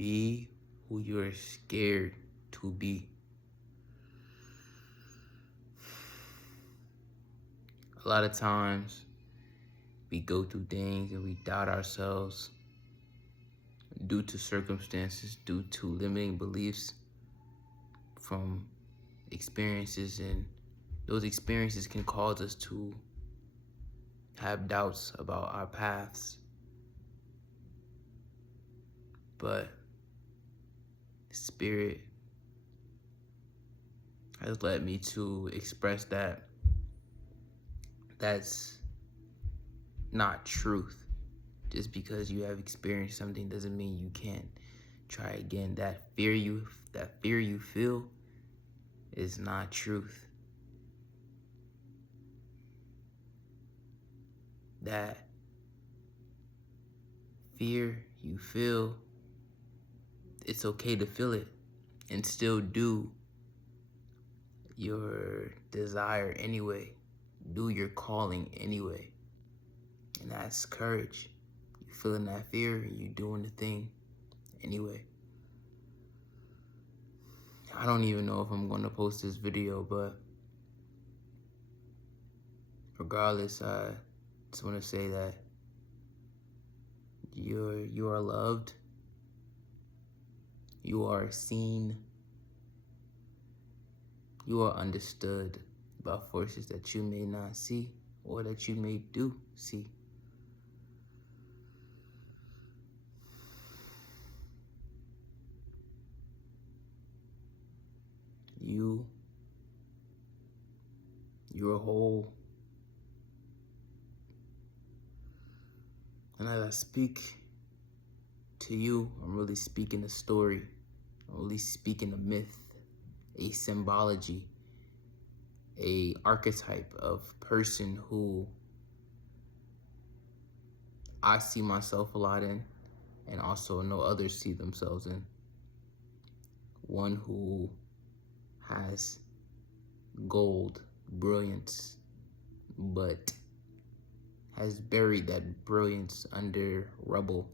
Be who you're scared to be. A lot of times we go through things and we doubt ourselves due to circumstances, due to limiting beliefs from experiences, and those experiences can cause us to have doubts about our paths. But Spirit has led me to express that that's not truth. Just because you have experienced something doesn't mean you can't try again. That fear you feel is not truth. That fear you feel, it's okay to feel it and still do your desire anyway. Do your calling anyway. And that's courage. You feeling that fear and you doing the thing anyway. I don't even know if I'm going to post this video, but regardless, I just want to say that you are loved, you are seen, you are understood by forces that you may not see or that you may do see. You're whole. And as I speak to you, I'm really speaking a story. I'm really speaking a myth, a symbology, a archetype of person who I see myself a lot in, and also know others see themselves in. One who has gold, brilliance, but has buried that brilliance under rubble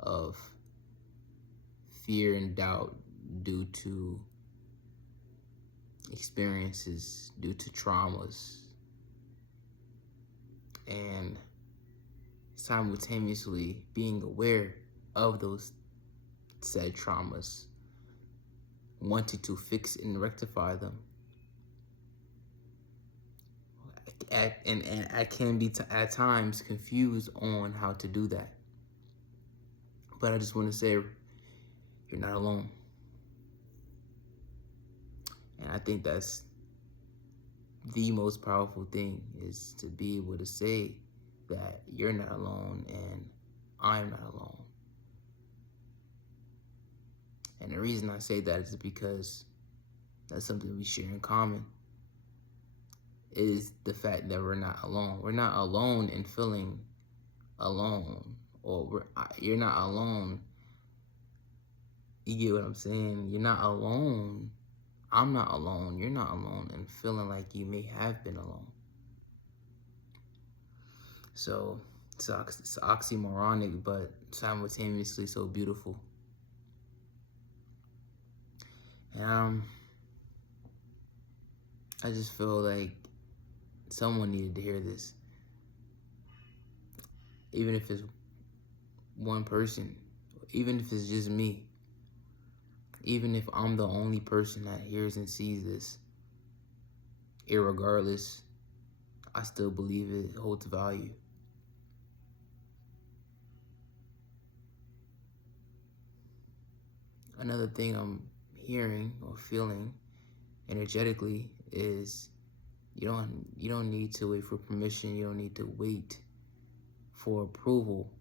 of fear and doubt due to experiences, due to traumas, and simultaneously being aware of those said traumas, wanting to fix and rectify them. And I can be at times confused on how to do that. But I just want to say, you're not alone. And I think that's the most powerful thing, is to be able to say that you're not alone and I'm not alone. And the reason I say that is because that's something we share in common, is the fact that we're not alone. We're not alone in feeling alone, or you're not alone. You get what I'm saying? You're not alone. I'm not alone. You're not alone in feeling like you may have been alone. So it's oxymoronic, but simultaneously so beautiful. And I just feel like someone needed to hear this. Even if it's one person, even if it's just me, even if I'm the only person that hears and sees this, irregardless, I still believe it holds value. Another thing I'm hearing or feeling energetically is you don't need to wait for permission. You don't need to wait for approval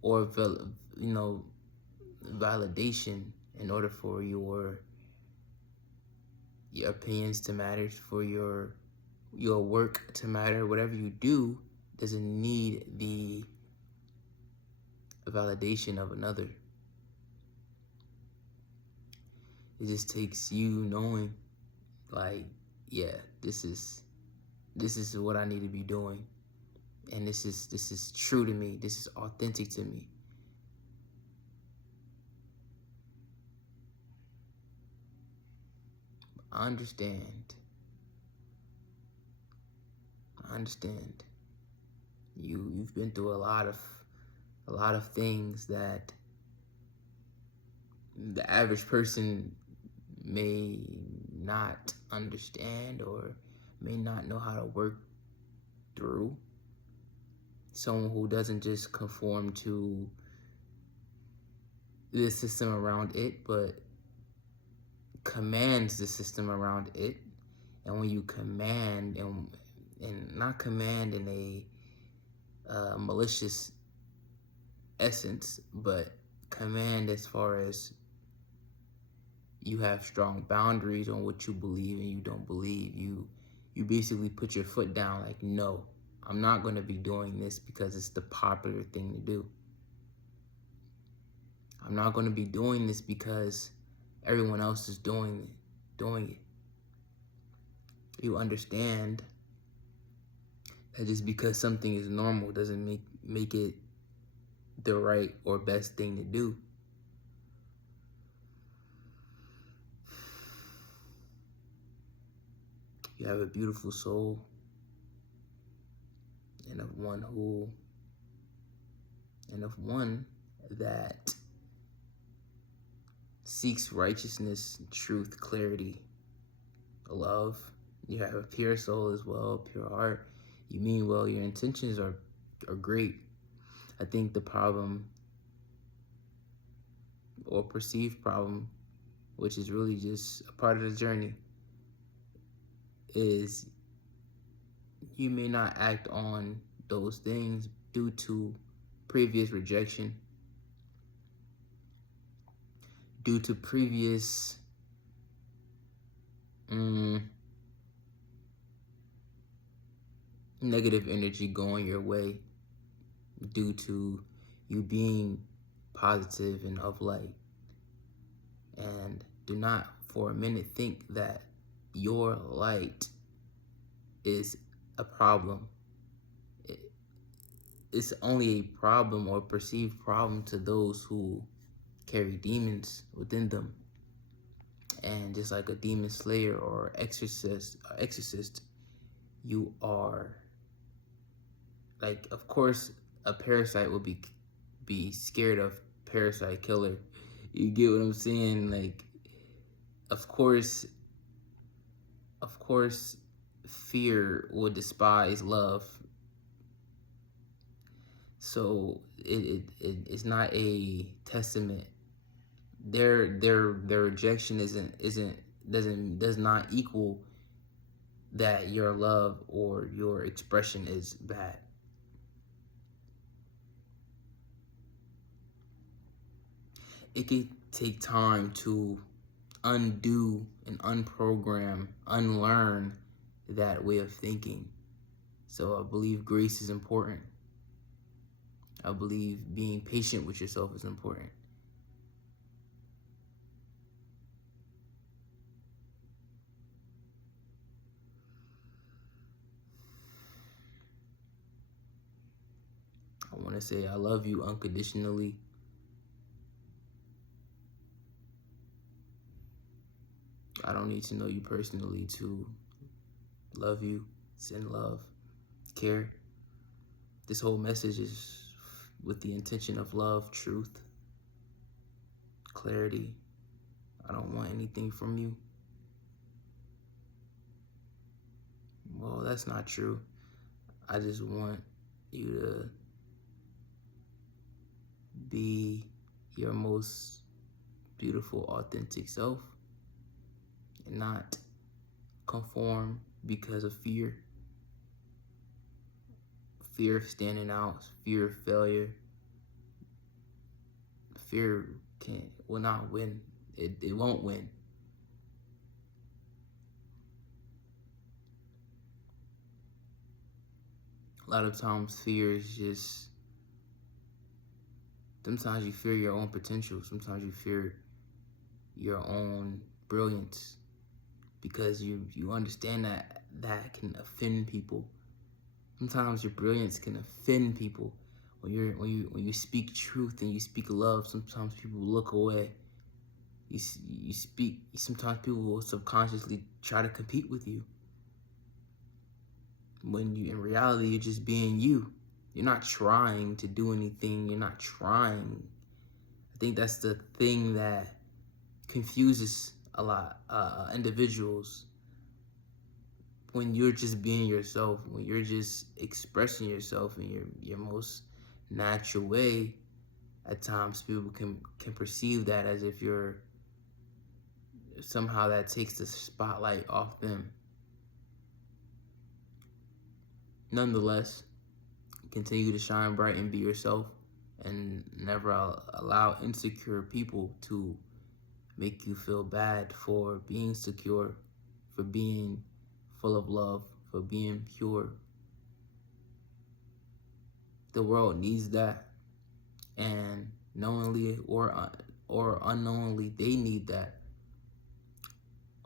or validation in order for your opinions to matter, for your work to matter. Whatever you do doesn't need the validation of another. It just takes you knowing, like, yeah, this is what I need to be doing, and this is true to me. This is authentic to me. I understand. I understand. You've been through a lot of things that the average person may not understand or may not know how to work through. Someone who doesn't just conform to the system around it, but commands the system around it. And when you command, and not command in a malicious essence, but command as far as you have strong boundaries on what you believe and you don't believe. You basically put your foot down like, no, I'm not going to be doing this because it's the popular thing to do. I'm not going to be doing this because everyone else is doing it. You understand that just because something is normal doesn't make it the right or best thing to do. You have a beautiful soul, and of one that seeks righteousness, truth, clarity, love. You have a pure soul as well, pure heart. You mean well. Your intentions are great. I think the problem, or perceived problem, which is really just a part of the journey, is you may not act on those things due to previous rejection, due to previous negative energy going your way, due to you being positive and of light. And do not for a minute think that your light is a problem. It's only a problem or perceived problem to those who carry demons within them. And just like a demon slayer or exorcist, you are like, of course, a parasite will be scared of parasite killer. You get what I'm saying? Like, of course, fear will despise love. So it's not a testament. Their rejection does not equal that your love or your expression is bad. It can take time to undo and unprogram, unlearn that way of thinking. So I believe grace is important. I believe being patient with yourself is important. I want to say I love you unconditionally. I don't need to know you personally to love you, send love, care. This whole message is with the intention of love, truth, clarity. I don't want anything from you. Well, that's not true. I just want you to be your most beautiful, authentic self and not conform because of fear. Fear of standing out, fear of failure. Fear will not win. It won't win. A lot of times fear is just, sometimes you fear your own potential. Sometimes you fear your own brilliance because you understand that can offend people. Sometimes your brilliance can offend people. When you speak truth and you speak love, sometimes people look away. you speak. Sometimes people will subconsciously try to compete with you, when you in reality you're just being you. You're not trying to do anything. You're not trying. I think that's the thing that confuses a lot individuals, when you're just being yourself, when you're just expressing yourself in your most natural way. At times people can perceive that as if you're somehow, that takes the spotlight off them. Nonetheless, continue to shine bright and be yourself, and never allow insecure people to make you feel bad for being secure, for being full of love, for being pure. The world needs that, and knowingly or unknowingly, they need that.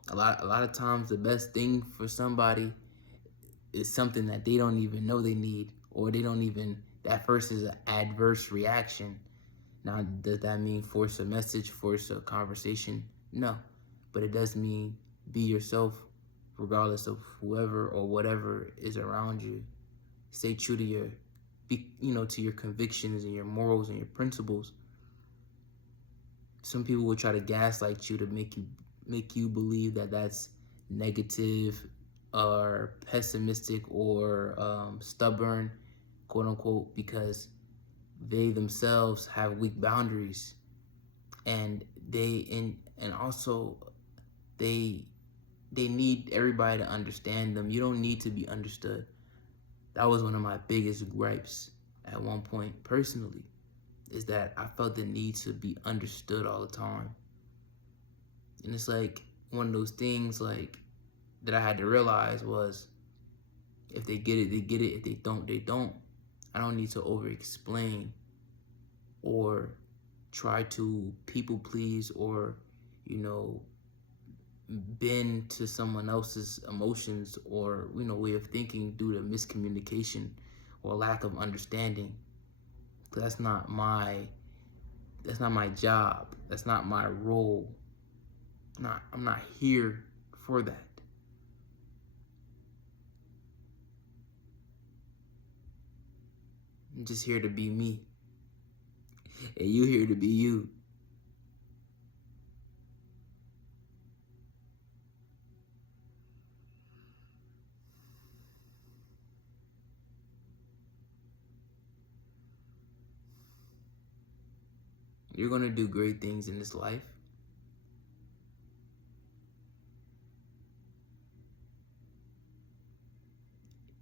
A lot of times, the best thing for somebody is something that they don't even know they need, or they don't even, that first is an adverse reaction. Now, does that mean force a message, force a conversation? No, but it does mean be yourself, regardless of whoever or whatever is around you. Stay true to to your convictions and your morals and your principles. Some people will try to gaslight you to make you believe that that's negative or pessimistic or stubborn, quote unquote, because they themselves have weak boundaries, and also they need everybody to understand them. You don't need to be understood. That was one of my biggest gripes at one point personally, is that I felt the need to be understood all the time. And it's like one of those things like that I had to realize was, if they get it, they get it. If they don't, they don't. I don't need to over explain or try to people please or, bend to someone else's emotions or, way of thinking due to miscommunication or lack of understanding. That's not my job. That's not my role. I'm not here for that. I'm just here to be me. And you here to be you. You're gonna do great things in this life.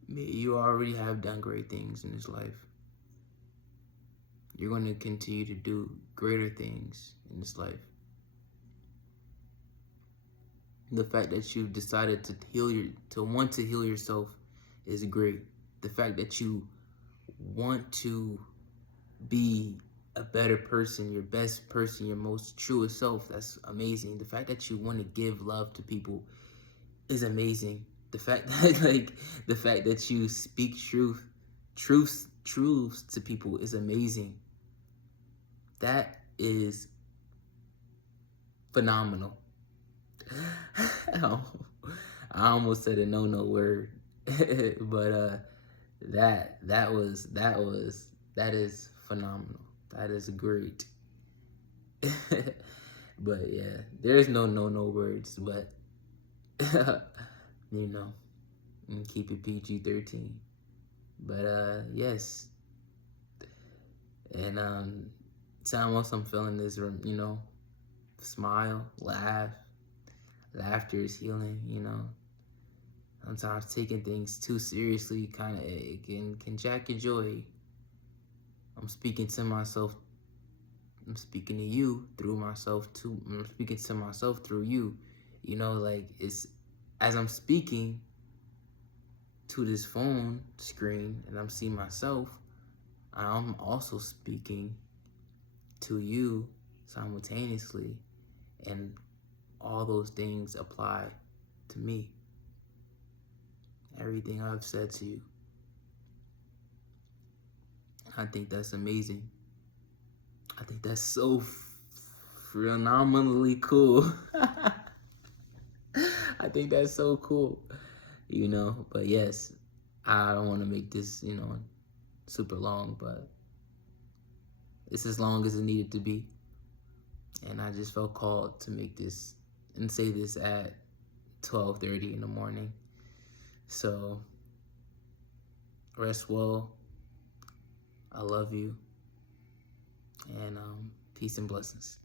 You already have done great things in this life. You're going to continue to do greater things in this life. The fact that you've decided to want to heal yourself is great. The fact that you want to be a better person, your best person, your most truest self, that's amazing. The fact that you want to give love to people is amazing. The fact that you speak truths to people is amazing. That is phenomenal. I almost said a no word, but that is phenomenal. That is great. But yeah, there's no words, but keep it PG-13. But yes, and time once I'm feeling this, smile, laugh. Laughter is healing, Sometimes taking things too seriously can jack your joy. I'm speaking to myself. I'm speaking to you through myself too. I'm speaking to myself through you. It's as I'm speaking to this phone screen and I'm seeing myself, I'm also speaking to you simultaneously, and all those things apply to me. Everything I've said to you. I think that's amazing. I think that's so phenomenally cool. I think that's so cool, you know. But yes, I don't want to make this, you know, super long, but it's as long as it needed to be. And I just felt called to make this and say this at 12:30 in the morning. So rest well. I love you. And peace and blessings.